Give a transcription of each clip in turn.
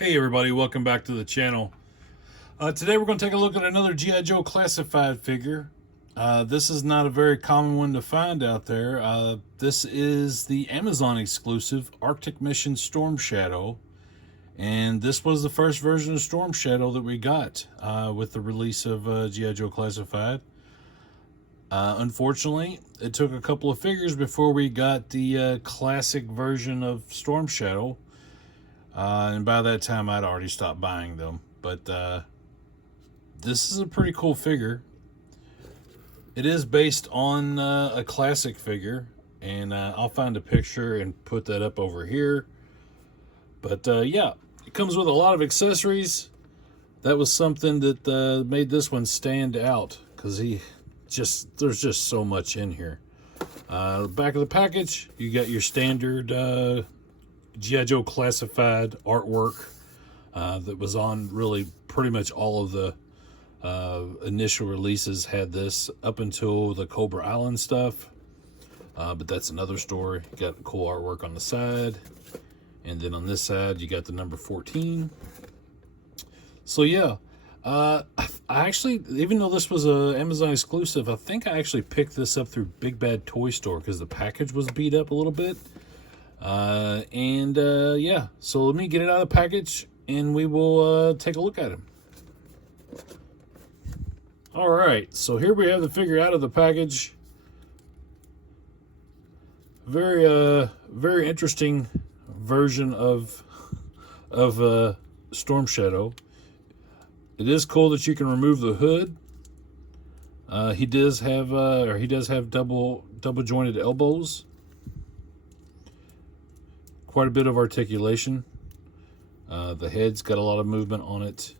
Hey everybody, welcome back to the channel. Today we're going to take a look at another G.I. Joe classified figure. This is not a very common one to find out there. This is the Amazon exclusive Arctic Mission Storm Shadow. And this was the first version of Storm Shadow that we got with the release of G.I. Joe Classified. Unfortunately, it took a couple of figures before we got the classic version of Storm Shadow. And by that time, I'd already stopped buying them. But this is a pretty cool figure. It is based on a classic figure. And I'll find a picture and put that up over here. But yeah, it comes with a lot of accessories. That was something that made this one stand out. Because there's just so much in here. Back of the package, you got your standard G.I. Joe classified artwork that was on really pretty much all of the initial releases had this up until the Cobra Island stuff. But that's another story. You got cool artwork on the side. And then on this side, you got the number 14. So yeah, I actually, even though this was a Amazon exclusive, I think I actually picked this up through Big Bad Toy Store because the package was beat up a little bit. Yeah, so let me get it out of the package and we will take a look at him. All right, so here we have the figure out of the package. Very interesting version of Storm Shadow. It is cool that you can remove the hood. He does have double jointed elbows. Quite a bit of articulation. The head's got a lot of movement on it.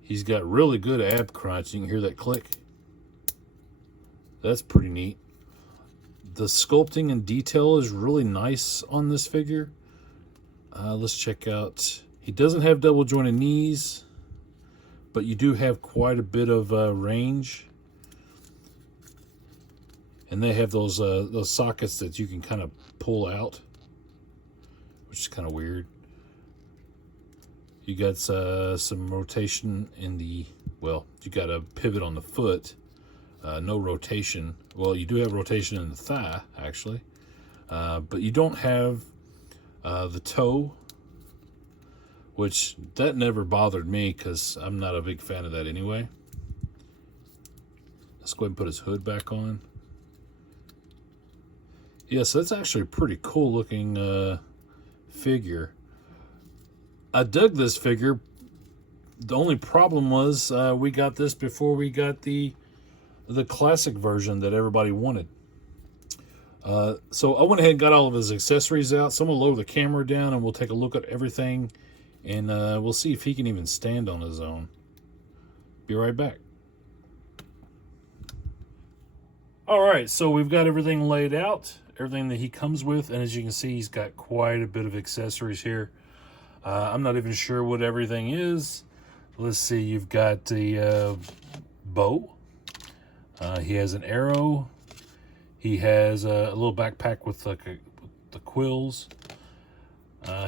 He's got really good ab crunch. You can hear that click. That's pretty neat. The sculpting and detail is really nice on this figure. Let's check out. He doesn't have double jointed knees, but you do have quite a bit of range. And they have those sockets that you can kind of pull out, which is kind of weird. You got some rotation in the, well, you got a pivot on the foot. No rotation. Well, you do have rotation in the thigh, actually. But you don't have the toe, which that never bothered me because I'm not a big fan of that anyway. Let's go ahead and put his hood back on. Yes, that's actually a pretty cool looking figure. I dug this figure. The only problem was we got this before we got the classic version that everybody wanted. So I went ahead and got all of his accessories out. So I'm going to lower the camera down and we'll take a look at everything. And we'll see if he can even stand on his own. Be right back. All right, so we've got everything laid out. Everything that he comes with, and as you can see, he's got quite a bit of accessories here. I'm not even sure what everything is. Let's see, you've got the bow. He has an arrow. He has a little backpack with the quills.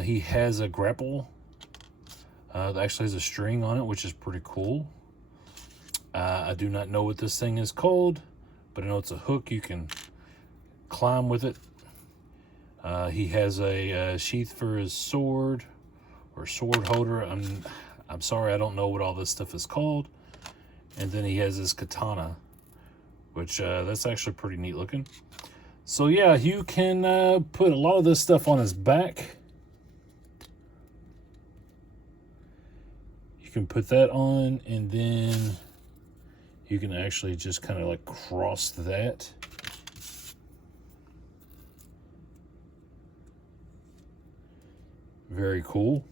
He has a grapple that actually has a string on it, which is pretty cool. I do not know what this thing is called, but I know it's a hook you can climb with it. He has a sheath for his sword or sword holder. I'm sorry, I don't know what all this stuff is called. And then he has his katana, which that's actually pretty neat looking. So yeah, you can put a lot of this stuff on his back. You can put that on, and then you can actually just kind of like cross that. Very cool.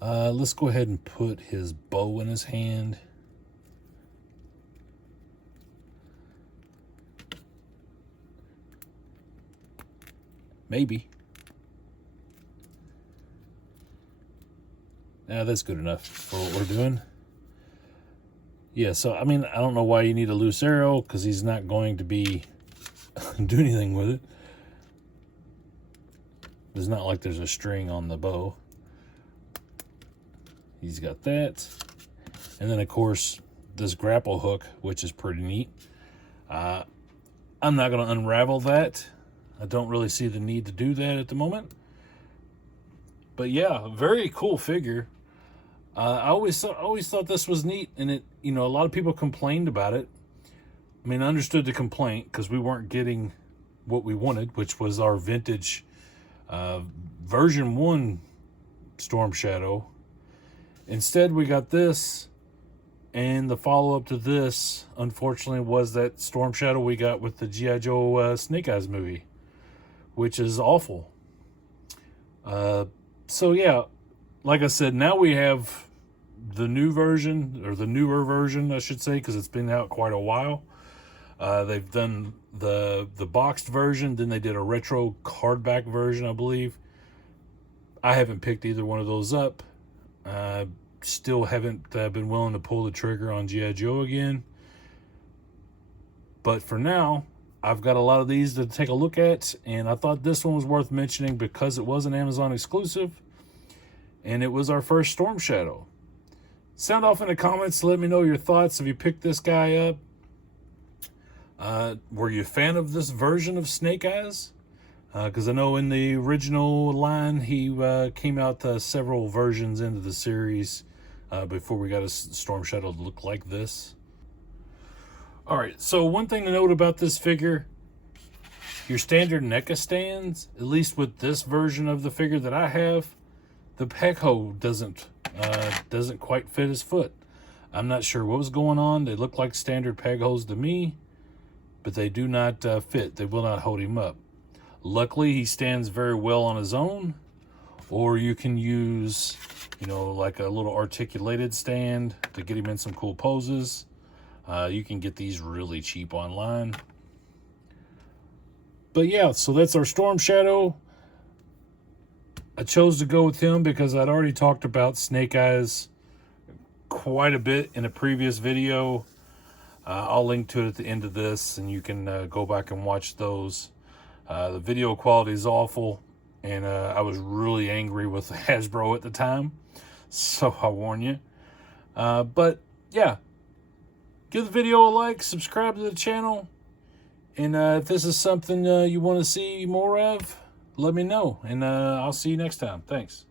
Let's go ahead and put his bow in his hand. Maybe. That's good enough for what we're doing. Yeah, so, I mean, I don't know why you need a loose arrow, because he's not going to be do anything with it. It's not like there's a string on the bow. He's got that. And then, of course, this grapple hook, which is pretty neat. I'm not going to unravel that. I don't really see the need to do that at the moment. But yeah, very cool figure. I always thought this was neat, and it, you know, a lot of people complained about it. I mean, I understood the complaint because we weren't getting what we wanted, which was our vintage version 1 Storm Shadow. Instead, we got this, and the follow-up to this, unfortunately, was that Storm Shadow we got with the G.I. Joe Snake Eyes movie, which is awful. So yeah, like I said, now we have the new version, or the newer version, I should say, because it's been out quite a while. They've done the boxed version, then they did a retro cardback version, I believe. I haven't picked either one of those up. Still haven't been willing to pull the trigger on G.I. Joe again. But for now, I've got a lot of these to take a look at, and I thought this one was worth mentioning because it was an Amazon exclusive, and it was our first Storm Shadow. Sound off in the comments to let me know your thoughts if you picked this guy up. Were you a fan of this version of Snake Eyes? Because I know in the original line, he came out several versions into the series before we got a Storm Shadow to look like this. All right, so one thing to note about this figure, your standard NECA stands, at least with this version of the figure that I have, the peg hole doesn't quite fit his foot. I'm not sure what was going on. They look like standard peg holes to me, but they do not fit. They will not hold him up. Luckily, he stands very well on his own, or you can use, you know, like a little articulated stand to get him in some cool poses. You can get these really cheap online. But yeah, so that's our Storm Shadow. I chose to go with him because I'd already talked about Snake Eyes quite a bit in a previous video. I'll link to it at the end of this, and you can go back and watch those. The video quality is awful, and I was really angry with Hasbro at the time, so I warn you. But yeah, give the video a like, subscribe to the channel, and if this is something you want to see more of, let me know, and I'll see you next time. Thanks.